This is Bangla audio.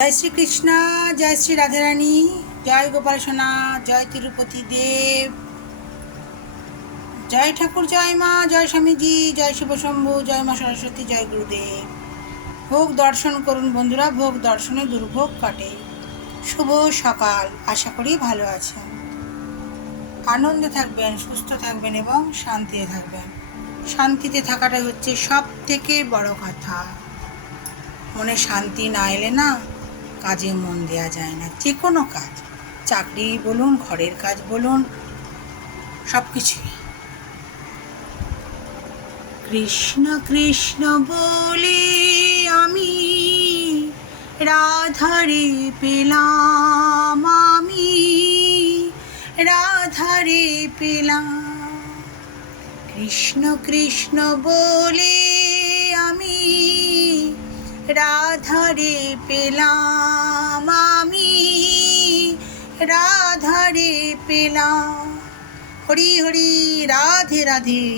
জয় শ্রীকৃষ্ণ, জয় শ্রী রাধারানী, জয় গোপাল সোনা, জয় তিরুপতি দেব, জয় ঠাকুর, জয় মা, জয় স্বামীজি, জয় শিবশম্ভু, জয় মা সরস্বতী, জয় গুরুদেব। ভোগ দর্শন করুন বন্ধুরা, ভোগ দর্শনে দুর্ভোগ কাটে। শুভ সকাল, আশা করি ভালো আছেন, আনন্দে থাকবেন, সুস্থ থাকবেন এবং শান্তিতে থাকবেন। শান্তিতে থাকাটাই হচ্ছে সব থেকে বড় কথা। মনে শান্তি না এলে না কাজে মন দেওয়া যায় না। যে কোনো কাজ, চাকরি বলুন, ঘরের কাজ বলুন, সব কিছুই। কৃষ্ণ কৃষ্ণ বলে আমি রাধারে পেলাম, আমি রাধারে পেলাম। কৃষ্ণ কৃষ্ণ বলে আমি রাধারে পেলাম, আমি রাধারে পেলাম। হরি হরি, রাধে রাধে।